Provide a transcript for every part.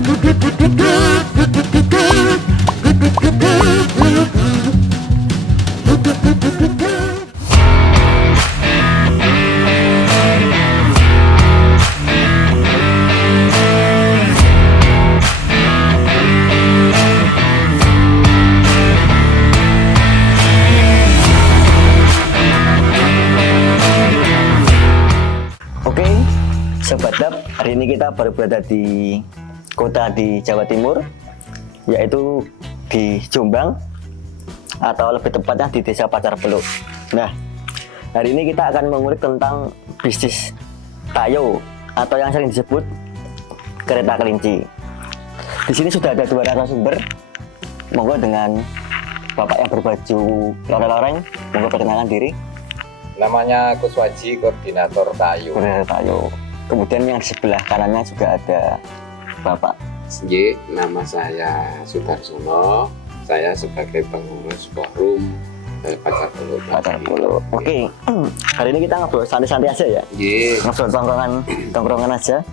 Oke, Sobat Dap, hari ini kita baru berada di kota di Jawa Timur, yaitu di Jombang, atau lebih tepatnya di Desa Pacar Peluk. Nah, hari ini kita akan mengulik tentang bisnis Tayo, atau yang sering disebut kereta kelinci. Di sini sudah ada dua narasumber. Monggo dengan Bapak yang berbaju loreng-loreng, monggo perkenalkan diri. Namanya Kuswaji, koordinator Tayo. Tayo. Kemudian yang di sebelah kanannya juga ada Bapak. Y, nama saya Sudarsono. Saya sebagai pengurus forum Pacar Peluk. Pacar Peluk. Oke, hari ini kita ngobrol santai-santai aja ya. Ngobrol tongkrongan aja.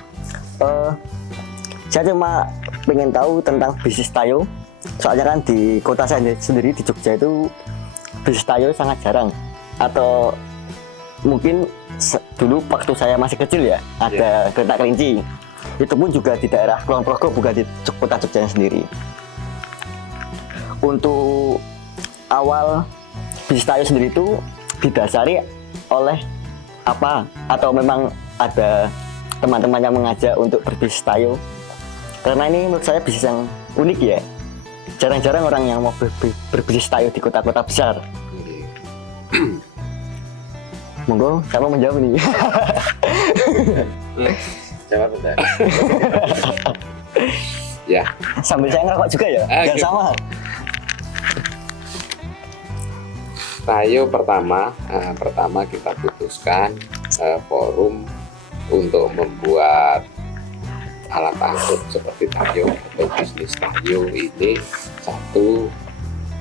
Saya cuma pengen tahu tentang bisnis Tayo. Soalnya kan di kota saya sendiri di Jogja itu bisnis Tayo sangat jarang. Atau mungkin dulu waktu saya masih kecil ya ada kereta kelinci, itu pun juga di daerah Kulon Progo, bukan di kota Jogja sendiri. Untuk awal bisnis Tayo sendiri itu didasari oleh apa, atau memang ada teman-teman yang mengajak untuk berbisnis Tayo? Karena ini menurut saya bisnis yang unik ya, jarang-jarang orang yang mau berbisnis Tayo di kota-kota besar. Monggo, siapa menjawab ini? Jawab bentar. Ya. Sambil saya ngerokok juga ya, biar sama. Tayo pertama kita putuskan forum untuk membuat alat angkut seperti Tayo atau bisnis Tayo ini. Satu,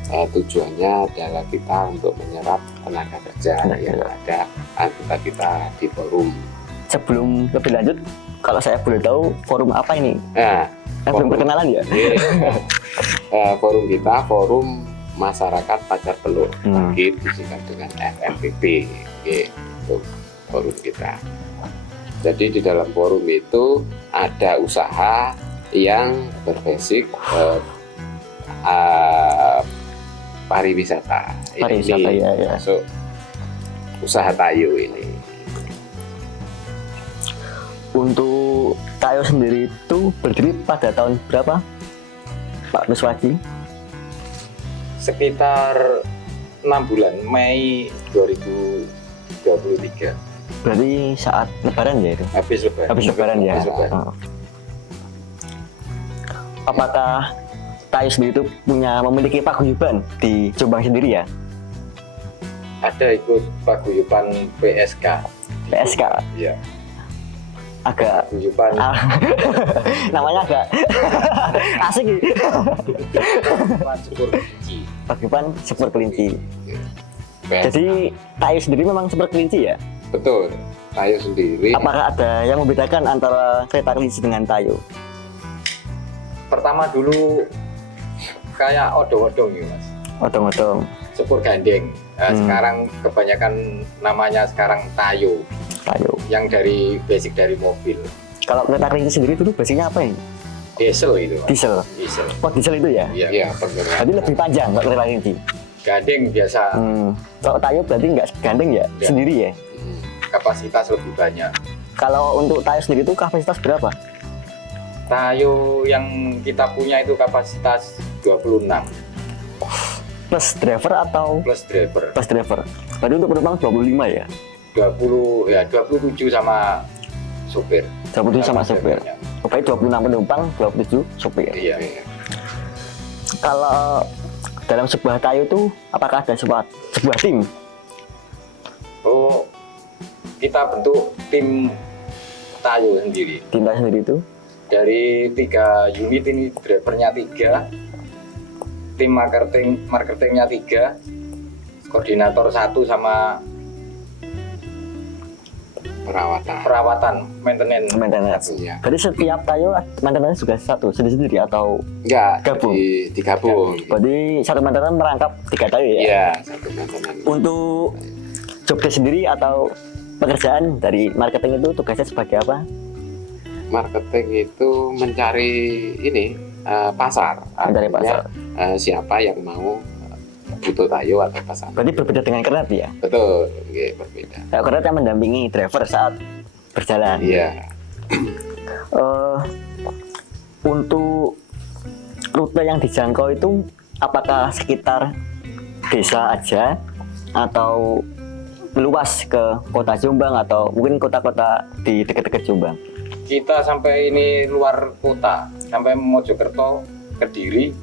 tujuannya adalah kita untuk menyerap tenaga kerja yang ada anggota kita di forum. Sebelum lebih lanjut, kalau saya boleh tahu forum apa ini? Nah, belum perkenalan ya? Forum kita forum masyarakat Pacar Peluk, mungkin disingkat dengan FMPP, untuk forum kita. Jadi di dalam forum itu ada usaha yang berbasis pariwisata ini ya. Masuk usaha Tayo ini. Untuk Tayo sendiri itu berdiri pada tahun berapa, Pak Kuswaji? Sekitar 6 bulan, Mei 2023. Berarti saat Lebaran ya itu? Habis Lebaran ya. Habis Lebaran. Apakah Tayo sendiri itu memiliki paguyuban di Jombang sendiri ya? Ada ikut paguyuban PSK. PSK? Iya. Agak Paguyuban. namanya agak asik gitu. Sepur Kelinci. Paguyuban Sepur Kelinci. PSK. Jadi Tayo sendiri memang Sepur Kelinci ya? Betul, Tayo sendiri. Apakah ada yang membedakan antara kereta kelinci dengan Tayo? Pertama dulu kayak odong-odong ya Mas. Odong-odong. Sepur gandeng. Nah, sekarang kebanyakan namanya sekarang Tayo. Tayo. Yang dari basic dari mobil. Kalau kereta kelinci sendiri dulu basicnya apa ini? Diesel itu Mas. Diesel. Diesel. Oh, diesel itu ya? Iya, benar. Berarti lebih panjang kalau kereta kelinci. Gandeng biasa. Kalau Tayo berarti nggak gandeng ya? Ya. Sendiri ya? Kapasitas lebih banyak. Kalau untuk Tayo sendiri itu kapasitas berapa? Tayo yang kita punya itu kapasitas 26 Plus driver atau? plus driver. Plus driver. Berarti untuk penumpang 25 ya? 27 sama supir. 27 sama supir. drivernya. Oke, 26 penumpang, 27 supir. Iya. Kalau dalam sebuah Tayo itu apakah ada sebuah tim? Oh, kita bentuk tim Tayo sendiri. Tim Tayo sendiri itu? Dari 3 unit ini, drivernya 3, tim marketingnya 3, koordinator 1 sama perawatan, maintenance. maintenance. Iya. Berarti setiap tayo maintenance juga satu sendiri atau Enggak, Gabung. digabung. berarti satu maintenance merangkap 3 tayo ya? Iya, satu maintenance. Untuk job desk sendiri atau pekerjaan dari marketing itu tugasnya sebagai apa? Marketing itu mencari ini pasar. Mencari Artinya, pasar. siapa yang mau butuh tayo atau pasar. Berarti berbeda dengan kernet ya? Betul, oke, berbeda. Kalau kernet yang mendampingi driver saat berjalan. Iya. Eh, untuk rute yang dijangkau itu apakah sekitar desa aja atau meluas ke kota Jombang atau mungkin kota-kota di dekat-dekat Jombang? Kita sampai ini luar kota, sampai Mojokerto, Kediri,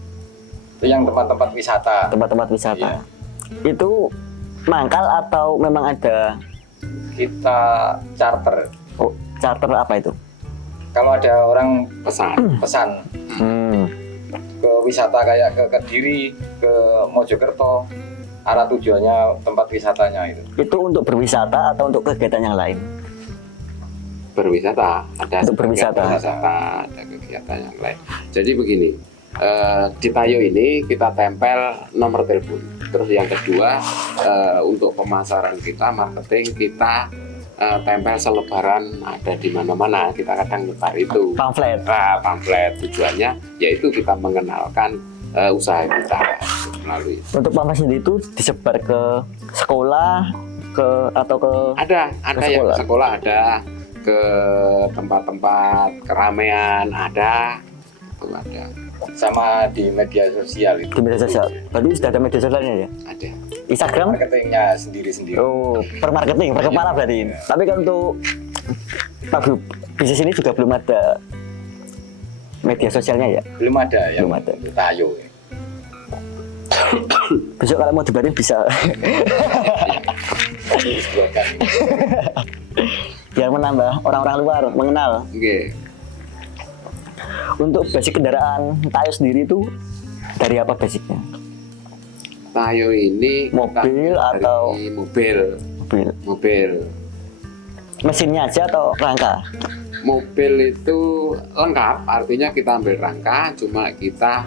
itu yang tempat-tempat wisata. Tempat-tempat wisata. Iya. Itu mangkal atau memang ada Kita charter. charter apa itu? Kalau ada orang Pesan. pesan Hmm. ke wisata kayak ke Kediri, ke Mojokerto, arah tujuannya tempat wisatanya itu. Itu untuk berwisata atau untuk kegiatan yang lain? Berwisata, ada Untuk berwisata. ada kegiatan yang lain. Jadi begini, di tayo ini kita tempel nomor telepon. Terus yang kedua, untuk pemasaran kita, marketing kita tempel selebaran ada di mana-mana. Kita kadang nyebar itu. Pamflet. Pamflet tujuannya yaitu kita mengenalkan usaha kita melalui. Untuk pamflet sendiri itu disebar ke sekolah atau ke Ada yang sekolah. ke sekolah ada, ke tempat-tempat keramaian ada, itu ada. Sama di media sosial itu. di media sosial. Berarti sudah ada media sosialnya ya? Ada. Instagram? Marketingnya sendiri-sendiri. Oh, per marketing, per kepala berarti. Tapi kan untuk pabrik bisnis ini juga belum ada media sosialnya ya? Belum ada yang Belum ada. untuk tayo. Besok kalau mau dibarin bisa. Disebutkan. Biar menambah orang-orang luar mengenal. Oke. Untuk basic kendaraan Tayo sendiri itu dari apa basicnya? Tayo ini Mobil kita dari atau- mobil. Mobil. Mesinnya aja atau rangka? Mobil itu lengkap, artinya kita ambil rangka, cuma kita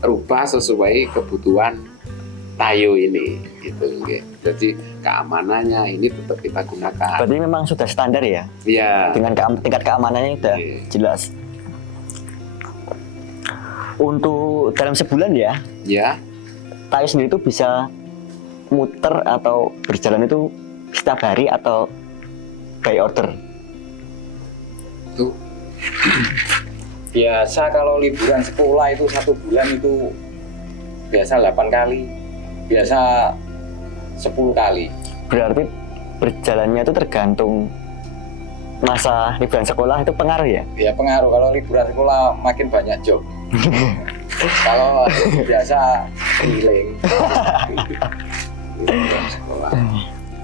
rubah sesuai kebutuhan Tayo ini, gitu. Oke. Jadi keamanannya ini tetap kita gunakan. Berarti memang sudah standar ya? Iya. Dengan tingkat keamanannya udah Iya. jelas. Untuk dalam sebulan ya, Ya. Tayo sendiri itu bisa muter atau berjalan itu setiap hari atau by order? Itu Biasa kalau liburan sekolah itu 1 bulan itu biasa 8 kali, biasa 10 kali. Berarti berjalannya itu tergantung masa liburan sekolah itu pengaruh ya? Ya pengaruh kalau liburan sekolah makin banyak job. Kalau biasa healing. liburan sekolah.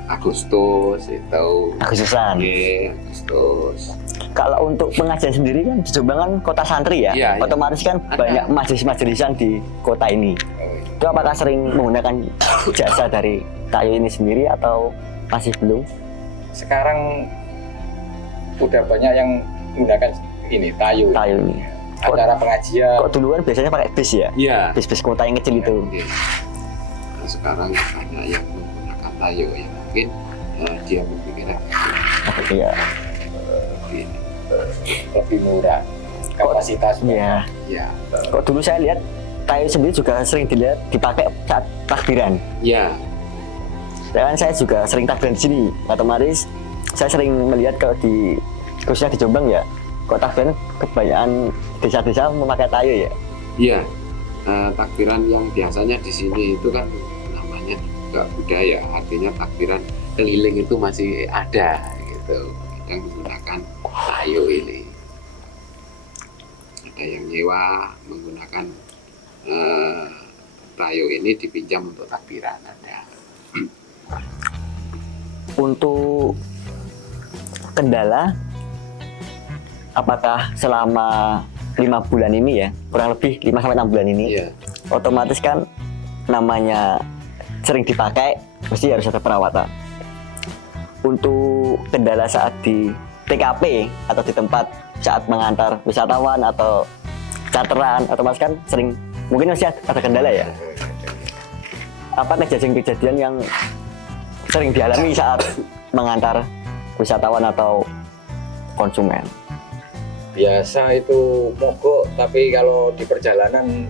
Agustus itu. Agustusan. Oke, Agustus. Kalau untuk pengajian sendiri kan di Jombang kan kota santri ya, Iya, iya. otomatis kan Ada. banyak majelis-majelisan di kota ini. Itu apakah sering menggunakan jasa dari Tayo ini sendiri atau masih belum? Sekarang udah banyak yang menggunakan ini tayo. Tayo ini. Acara pengajian. Kok dulu kan biasanya pakai bis ya? Iya. Bis-bis kota yang kecil itu. Oke. Nah, sekarang banyak yang menggunakan tayo ya, mungkin dia berpikir Iya. Lebih murah kapasitasnya. Iya. ya, Kok dulu saya lihat Tayo sendiri juga sering dilihat dipakai saat takbiran. ya, Dan saya juga sering takbiran di sini. Otomatis saya sering melihat kalau di khususnya di Jombang ya, kok takbiran kebanyakan desa-desa memakai Tayo ya. ya. Takbiran yang biasanya di sini itu kan namanya juga budaya, artinya takbiran keliling itu masih ada gitu, yang menggunakan tayo ini. Ada yang nyewa menggunakan tayo ini dipinjam untuk takbiran ada. Untuk kendala, apakah selama 5 bulan ini ya, kurang lebih 5-6 bulan ini, Iya, otomatis kan namanya sering dipakai, mesti harus ada perawatan. untuk kendala saat di TKP atau di tempat saat mengantar wisatawan atau charteran, otomatis kan sering mungkin masih ada kendala ya. Apa kejadian-kejadian yang sering dialami saat mengantar wisatawan atau konsumen? Biasa itu mogok, tapi kalau di perjalanan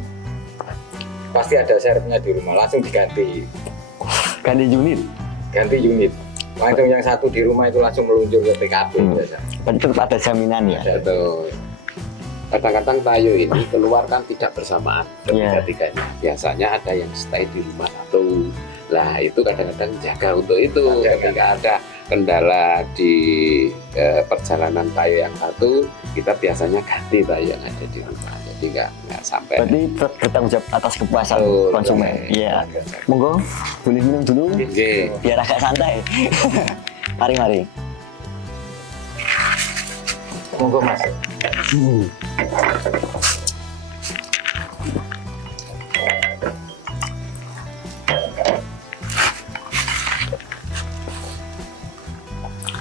pasti ada serepnya di rumah, langsung diganti. Ganti unit. Ganti unit. Langsung yang satu di rumah itu langsung meluncur ke TKP biasa. Berarti tetap ada jaminan ya. Betul. Kadang-kadang tayo ini keluar kan tidak bersamaan Iya. ketiga-tiganya. Biasanya ada yang stay di rumah satu. Lah itu kadang-kadang jaga untuk itu. Ketika ada kendala di perjalanan tayo yang satu, kita biasanya ganti tayo yang ada di rumah. Jadi nggak sampai. Berarti tetap bertanggung jawab atas kepuasan Betul, konsumen. betul. Iya. Monggo, boleh minum dulu Oke. biar agak santai. Mari. Monggo Mas.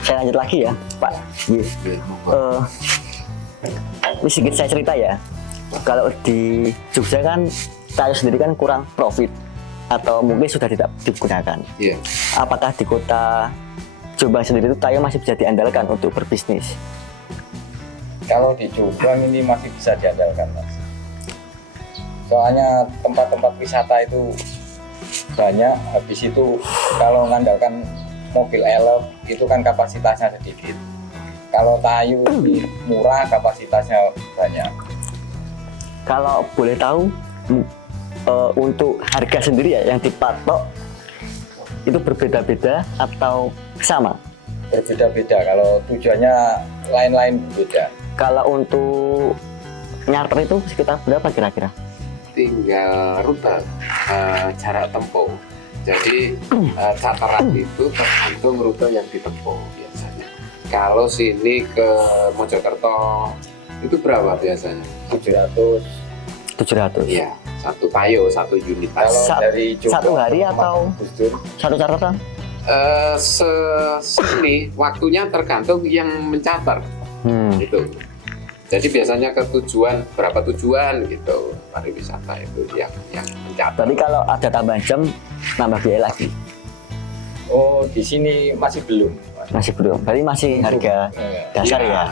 Saya lanjut lagi ya, Pak. Iya. Ini sedikit saya cerita ya. Kalau di Jogja kan tayo sendiri kan kurang profit atau mungkin sudah tidak digunakan. Iya. Apakah di kota Jombang sendiri itu tayo masih bisa diandalkan untuk berbisnis? Kalau di Jombang ini masih bisa diandalkan Mas. Soalnya tempat-tempat wisata itu banyak, habis itu kalau mengandalkan mobil elf itu kan kapasitasnya sedikit. Kalau tayu ini murah, kapasitasnya banyak. Kalau boleh tahu untuk harga sendiri ya yang dipatok itu berbeda-beda atau sama? Berbeda-beda, kalau tujuannya lain-lain berbeda. Kalau untuk nyarter itu sekitar berapa kira-kira? Tinggal rute, jarak tempuh. Jadi charteran itu tergantung rute yang ditempuh biasanya. Kalau sini ke Mojokerto itu berapa biasanya? 700. 700. Iya, satu tayo, satu unit. Kalau Sa- dari Jombang satu hari ke atau? Gus Dur, Satu catatan? Sini waktunya tergantung yang mencatat gitu. Jadi biasanya ke tujuan, berapa tujuan gitu pariwisata itu yang mencatat. Tadi kalau ada tambahan jam, nambah biaya lagi. oh di sini masih belum. Masih belum. Berarti masih harga dasar Iya, ya.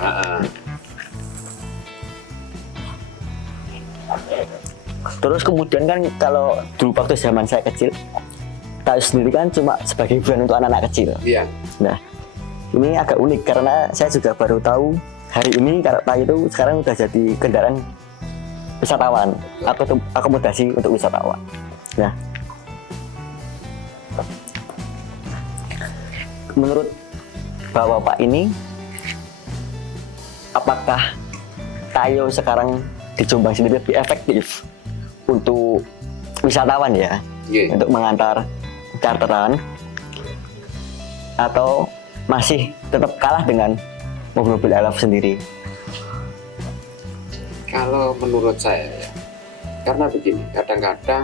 Terus kemudian kan kalau dulu waktu zaman saya kecil, tayo sendiri kan cuma sebagai hiburan untuk anak-anak kecil. Iya. Nah, ini agak unik karena saya juga baru tahu hari ini kalau tayo itu sekarang udah jadi kendaraan wisatawan atau akomodasi untuk wisatawan. Nah, menurut Bapak ini, apakah tayo sekarang di Jombang sendiri lebih efektif untuk wisatawan ya, Iya. untuk mengantar charteran, atau masih tetap kalah dengan mobil-mobil elf sendiri? Kalau menurut saya ya, karena begini, kadang-kadang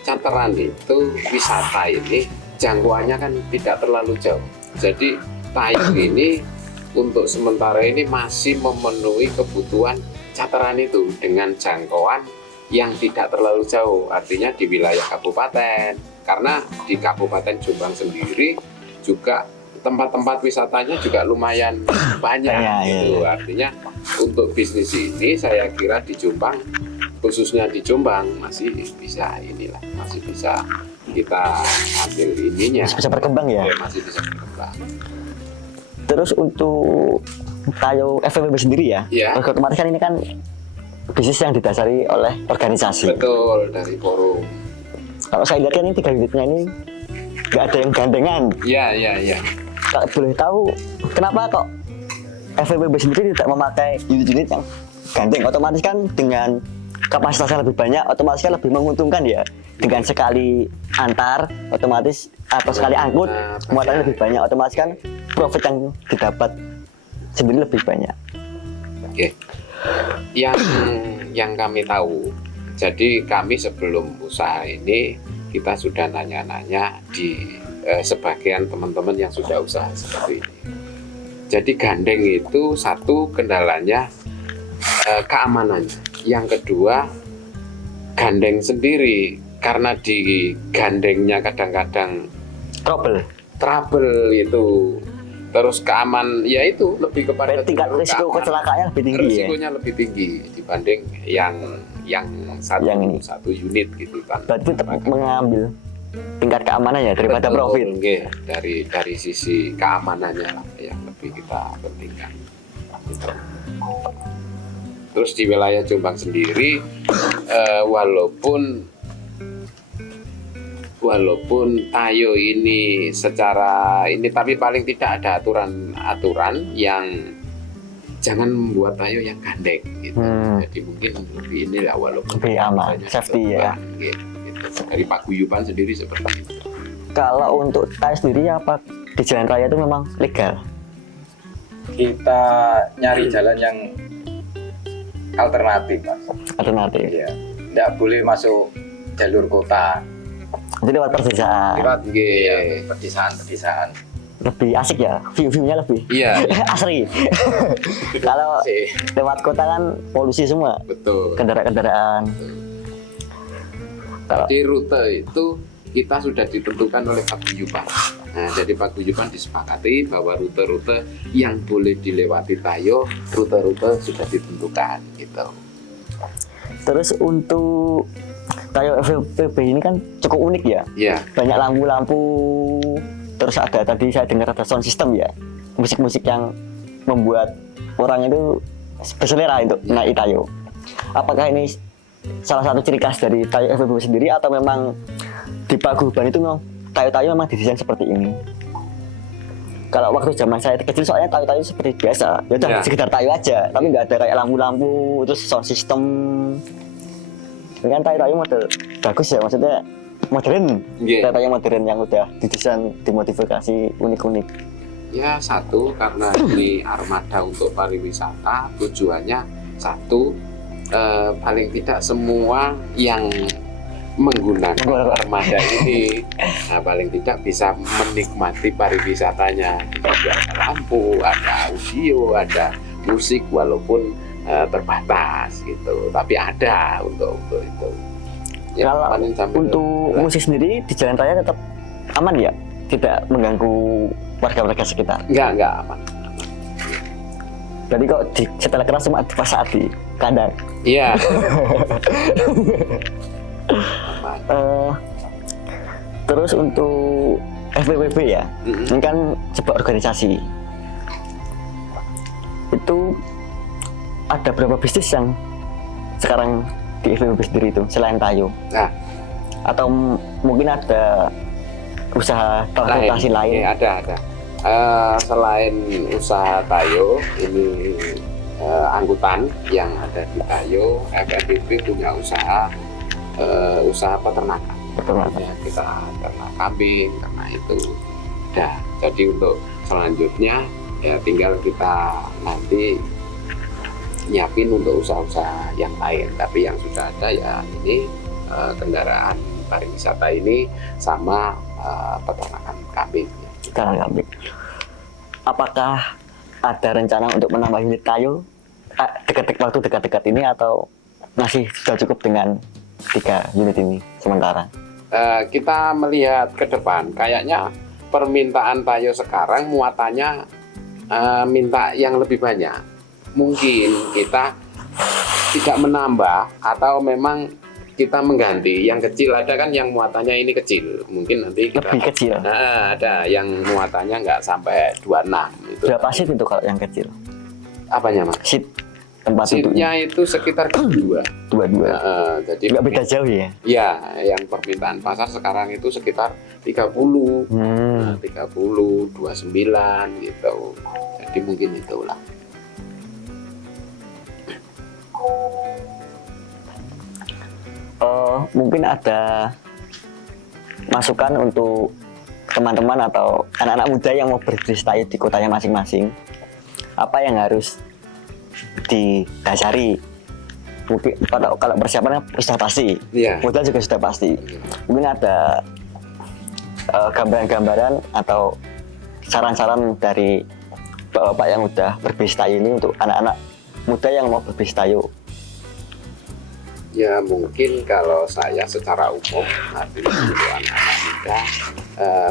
charteran itu wisata ini jangkauannya kan tidak terlalu jauh. Jadi tayo ini untuk sementara ini masih memenuhi kebutuhan charteran itu dengan jangkauan yang tidak terlalu jauh, artinya di wilayah kabupaten. Karena di Kabupaten Jombang sendiri juga tempat-tempat wisatanya juga lumayan banyak gitu. Iya. Artinya untuk bisnis ini saya kira di Jombang, khususnya di Jombang masih bisa masih bisa kita ambil ininya. Masih bisa berkembang ya. Masih bisa berkembang. Terus untuk tayo FWB sendiri ya, Iya. otomatis kan ini kan bisnis yang didasari oleh organisasi. Betul, dari forum. Kalau saya lihat kan ini 3 unitnya ini nggak ada yang gandengan. Iya. Kalau boleh tahu kenapa kok FWB sendiri tidak memakai unit-unit yang gandeng? Otomatis kan dengan kapasitasnya lebih banyak, otomatis kan lebih menguntungkan ya. Dengan sekali antar, otomatis atau sekali angkut, muatannya lebih banyak, otomatis kan profit yang didapat sendiri lebih banyak. Oke. Yang kami tahu, jadi kami sebelum usaha ini kita sudah nanya-nanya di sebagian teman-teman yang sudah usaha seperti ini. Jadi gandeng itu satu kendalanya keamanannya. Yang kedua, gandeng sendiri karena di gandengnya kadang-kadang trouble itu. Terus ya itu lebih kepada tingkat risiko kecelakaannya lebih tinggi. Risikonya lebih tinggi dibanding yang satu unit gitu kan. Berarti tetap mengambil tingkat keamanan ya daripada Betul, profit. nggih. Dari sisi keamanannya lah yang lebih kita pentingkan. Gitu. Terus di wilayah Jombang sendiri, walaupun tayo ini secara ini, tapi paling tidak ada aturan yang jangan membuat tayo yang gandeng gitu. Jadi mungkin lebih ini lah, walaupun lebih aman, safety ya. Gitu. Dari paguyuban sendiri seperti itu. Kalau untuk tayo sendiri apa di jalan raya itu memang legal? Kita nyari jalan yang alternatif, Mas. Alternatif. Iya. Nggak boleh masuk jalur kota. Jadi lewat pedesaan. Lewat pedesaan. Lebih asik ya, view-nya lebih Iya. asri. Kalau lewat kota kan polusi semua, Betul. kendaraan. Kalau Di rute itu kita sudah ditentukan oleh paguyuban. Nah, jadi paguyuban disepakati bahwa rute-rute yang boleh dilewati tayo, rute-rute sudah ditentukan gitu. terus untuk tayo FWB ini kan cukup unik ya. Ya, Banyak lampu-lampu, terus ada tadi saya dengar ada sound system ya, musik-musik yang membuat orang itu berselera untuk naik tayo. Apakah ini salah satu ciri khas dari tayo FWB sendiri atau memang di paguyuban itu memang tayo-tayo memang didesain seperti ini? Kalau waktu zaman saya kecil soalnya tayo-tayo seperti biasa, ya udah Ya. sekedar tayo aja, tapi nggak ada kayak lampu-lampu, terus sound system. Ini kan tayo-tayo model bagus ya, maksudnya modern. Iya. Tayo modern yang udah didesain, dimodifikasi unik-unik. ya satu karena ini armada untuk pariwisata, tujuannya satu, paling tidak semua yang menggunakan armada ini, nah, paling tidak bisa menikmati pariwisatanya. Jadi ada lampu, ada audio, ada musik, walaupun terbatas gitu, tapi ada untuk itu. Ya, Kalau paling sambil untuk musik sendiri di jalan raya tetap aman ya, tidak mengganggu warga-warga sekitar. enggak aman. Jadi kok di setelah keras cuma pas saat di kandang. Iya. Aman. Terus untuk FWB ya, ini kan sebuah organisasi. Itu ada berapa bisnis yang sekarang di FWB sendiri itu selain tayo? Nah, Atau mungkin ada usaha transportasi lain? Ada. Selain usaha tayo, ini angkutan yang ada di tayo, FNBP punya usaha peternakan. Ya, kita ternak kambing, karena itu udah. Jadi untuk selanjutnya ya tinggal kita nanti nyiapin untuk usaha-usaha yang lain. Tapi yang sudah ada ya ini kendaraan pariwisata ini sama peternakan kambing. Sekarang kambing. Apakah ada rencana untuk menambah unit tayo dekat-dekat ini atau masih sudah cukup dengan 3 unit ini sementara? Kita melihat ke depan, kayaknya permintaan tayo sekarang muatannya minta yang lebih banyak. Mungkin kita tidak menambah atau memang kita mengganti yang kecil. Ada kan yang muatannya ini kecil, mungkin nanti kita Lebih kecil. ada yang muatannya nggak sampai 26 itu. Berapa seat itu kalau yang kecil? Apanya Mas? Seat tempat duduknya? Seatnya itu sekitar 2. Dua. Jadi Nggak beda jauh ya? ya, yang permintaan pasar sekarang itu sekitar 30. 30, 29 gitu. Jadi mungkin itulah. Mungkin ada masukan untuk teman-teman atau anak-anak muda yang mau berbisnis tayo di kotanya masing-masing. Apa yang harus didasari? Mungkin kalau persiapannya sudah pasti, Iya. modal juga sudah pasti. Mungkin ada gambaran-gambaran atau saran-saran dari bapak-bapak yang udah berbisnis tayo ini untuk anak-anak muda yang mau berbisnis tayo? Ya mungkin kalau saya secara umum artinya untuk anak-anak muda,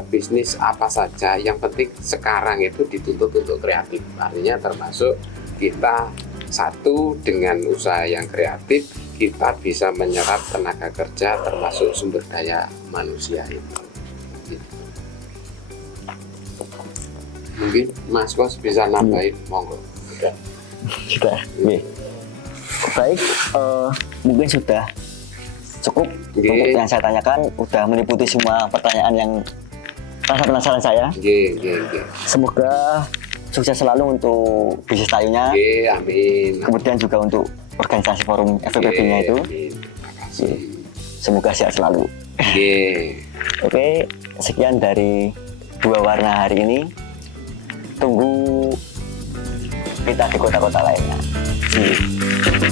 bisnis apa saja yang penting sekarang itu dituntut untuk kreatif, artinya termasuk kita satu dengan usaha yang kreatif kita bisa menyerap tenaga kerja termasuk sumber daya manusia itu. Gitu. Mungkin Mas Kos bisa nambahin, monggo. Sudah. Oke. Baik, mungkin sudah cukup Oke. untuk yang saya tanyakan, udah meliputi semua pertanyaan yang rasa penasaran saya. Oke. Semoga sukses selalu untuk bisnis tayunya, Oke, amin. kemudian juga untuk organisasi forum FPPB-nya itu. Amin. Terima kasih. Semoga sehat selalu. Oke. Oke, sekian dari Dua Warna hari ini. Tunggu kita di kota-kota lainnya. See you.